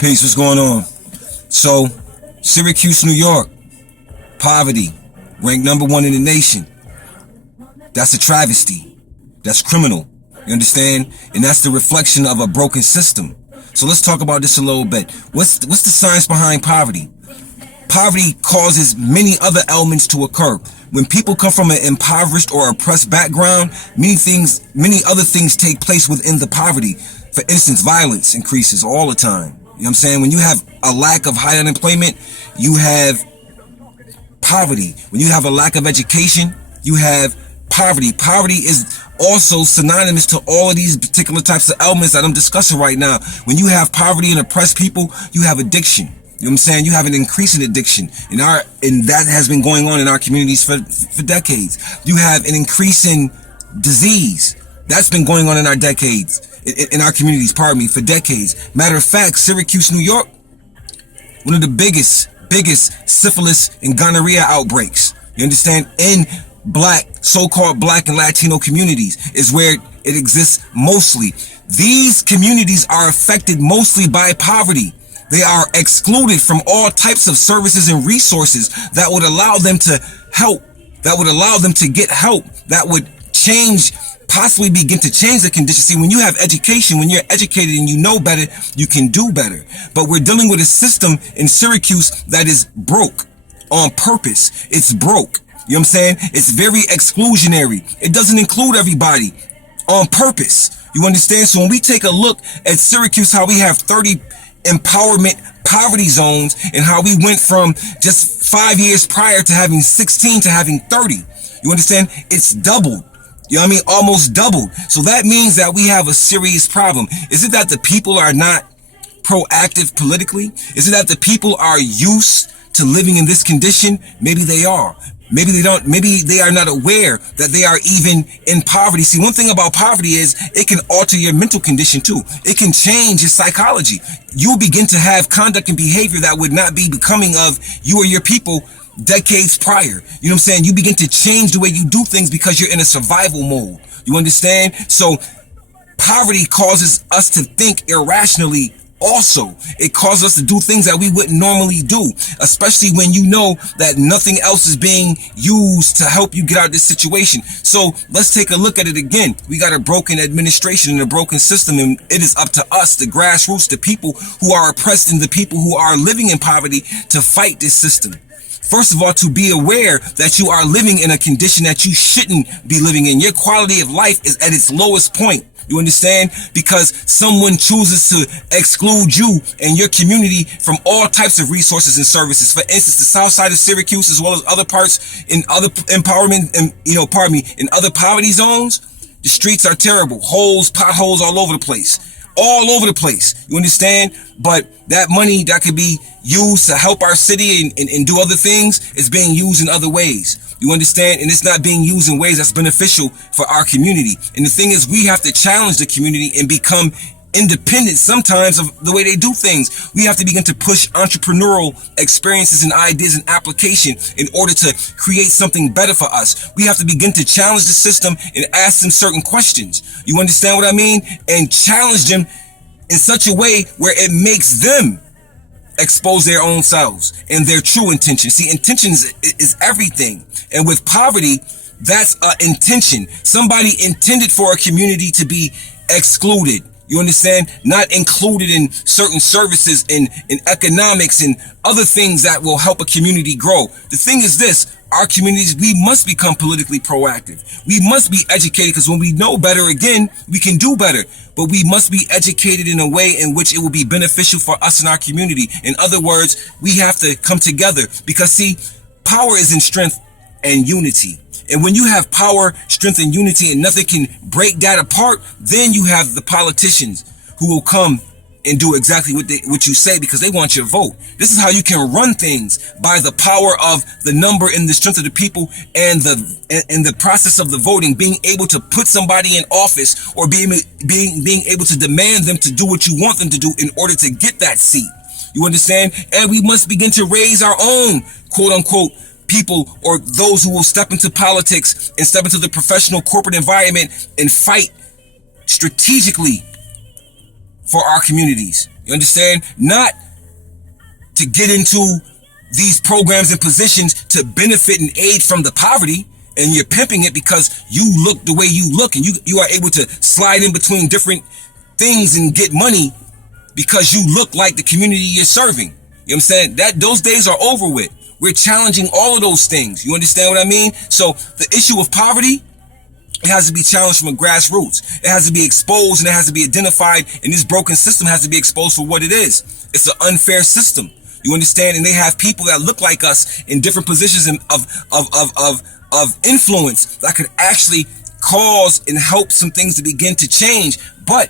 Peace, what's going on? So, Syracuse, New York, poverty, ranked #1 in the nation. That's a travesty. That's criminal. You understand? And that's the reflection of a broken system. So let's talk about this a little bit. What's the science behind poverty? Poverty causes many other elements to occur. When people come from an impoverished or oppressed background, many other things take place within the poverty. For instance, violence increases all the time. You know what I'm saying? When you have a lack of high unemployment, you have poverty. When you have a lack of education, you have poverty. Poverty is also synonymous to all of these particular types of elements that I'm discussing right now. When you have poverty and oppressed people, you have addiction. You know what I'm saying? You have an increase in addiction and that has been going on in our communities for decades. You have an increase in disease. That's been going on in our communities, for decades. Matter of fact, Syracuse, New York, one of the biggest syphilis and gonorrhea outbreaks, you understand, in so-called black and Latino communities is where it exists mostly. These communities are affected mostly by poverty. They are excluded from all types of services and resources that would allow them to help, that would allow them to get help, that would possibly begin to change the condition. See, when you have education, when you're educated and you know better, you can do better. But we're dealing with a system in Syracuse that is broke on purpose. It's broke. You know what I'm saying? It's very exclusionary. It doesn't include everybody on purpose. You understand? So when we take a look at Syracuse, how we have 30 empowerment poverty zones and how we went from just 5 years prior to having 16 to having 30. You understand? It's doubled. You know what I mean? Almost doubled. So that means that we have a serious problem. Is it that the people are not proactive politically? Is it that the people are used to living in this condition? Maybe they are. Maybe they don't. Maybe they are not aware that they are even in poverty. See, one thing about poverty is it can alter your mental condition too. It can change your psychology. You'll begin to have conduct and behavior that would not be becoming of you or your people decades prior. You know what I'm saying? You begin to change the way you do things because you're in a survival mode. You understand? So poverty causes us to think irrationally. Also, it causes us to do things that we wouldn't normally do, especially when you know that nothing else is being used to help you get out of this situation. So let's take a look at it again. We got a broken administration and a broken system, and it is up to us, the grassroots, the people who are oppressed and the people who are living in poverty, to fight this system. First of all, to be aware that you are living in a condition that you shouldn't be living in. Your quality of life is at its lowest point. You understand? Because someone chooses to exclude you and your community from all types of resources and services. For instance, the south side of Syracuse, as well as other parts in other empowerment and, in other poverty zones, the streets are terrible. Holes, potholes all over the place. All over the place. You understand? But that money that could be used to help our city and do other things is being used in other ways. You understand? And it's not being used in ways that's beneficial for our community. And the thing is, we have to challenge the community and become independent sometimes of the way they do things. We have to begin to push entrepreneurial experiences and ideas and application in order to create something better for us. We have to begin to challenge the system and ask them certain questions. You understand what I mean? And challenge them in such a way where it makes them expose their own selves and their true intention. See, intentions is everything. And with poverty, that's an intention. Somebody intended for a community to be excluded. You understand? Not included in certain services in economics and other things that will help a community grow. The thing is this, our communities, we must become politically proactive. We must be educated, because when we know better, again, we can do better. But we must be educated in a way in which it will be beneficial for us and our community. In other words, we have to come together, because see, power is in strength and unity. And when you have power, strength, and unity, and nothing can break that apart, then you have the politicians who will come and do exactly what you say, because they want your vote. This is how you can run things, by the power of the number and the strength of the people, and the process of the voting, being able to put somebody in office, or being able to demand them to do what you want them to do in order to get that seat. You understand? And we must begin to raise our own, quote unquote, people, or those who will step into politics and step into the professional corporate environment and fight strategically for our communities. You You understand? Not to get into these programs and positions to benefit and aid from the poverty, and you're pimping it because you look the way you look, and you are able to slide in between different things and get money because you look like the community you're serving. You know what I'm saying? Those days are over with. We're challenging all of those things. You understand what I mean? So the issue of poverty, it has to be challenged from a grassroots. It has to be exposed, and it has to be identified, and this broken system has to be exposed for what it is. It's an unfair system. You understand? And they have people that look like us in different positions of influence that could actually cause and help some things to begin to change. But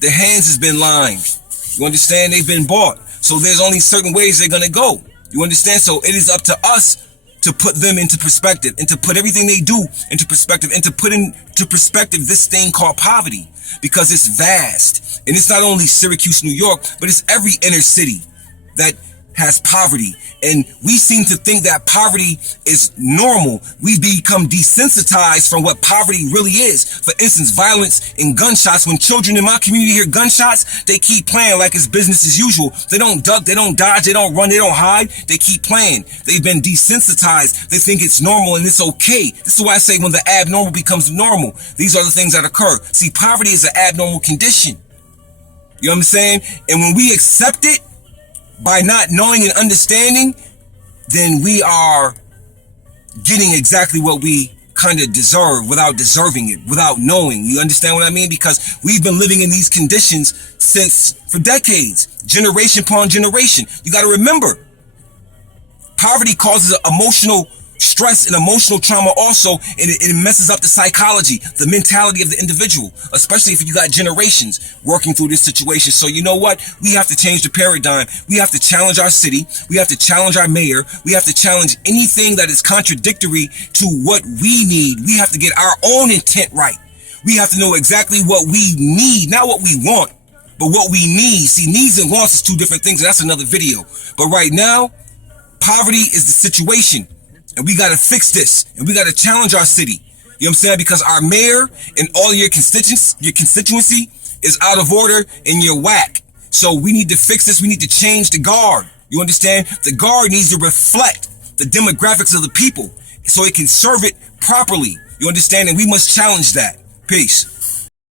the hands has been lined. You understand? They've been bought. So there's only certain ways they're going to go. You understand? So it is up to us to put them into perspective, and to put everything they do into perspective, and to put into perspective this thing called poverty, because it's vast. And it's not only Syracuse, New York, but it's every inner city that has poverty. And we seem to think that poverty is normal. We become desensitized from what poverty really is. For instance, violence and gunshots. When children in my community hear gunshots, they keep playing like it's business as usual. They don't duck, they don't dodge, they don't run, they don't hide. They keep playing. They've been desensitized. They think it's normal and it's okay. This is why I say when the abnormal becomes normal, these are the things that occur. See, poverty is an abnormal condition. You know what I'm saying? And when we accept it, by not knowing and understanding, then we are getting exactly what we kind of deserve without deserving it, without knowing. You understand what I mean? Because we've been living in these conditions for decades, generation upon generation. You got to remember, poverty causes emotional stress and emotional trauma also, and it messes up the psychology, the mentality of the individual, especially if you got generations working through this situation. So you know what? We have to change the paradigm. We have to challenge our city. We have to challenge our mayor. We have to challenge anything that is contradictory to what we need. We have to get our own intent right. We have to know exactly what we need, not what we want, but what we need. See, needs and wants is two different things, and that's another video. But right now, poverty is the situation. And we got to fix this, and we got to challenge our city. You know what I'm saying? Because our mayor and all your constituency is out of order, and you're whack. So we need to fix this. We need to change the guard. You understand? The guard needs to reflect the demographics of the people so it can serve it properly. You understand? And we must challenge that. Peace.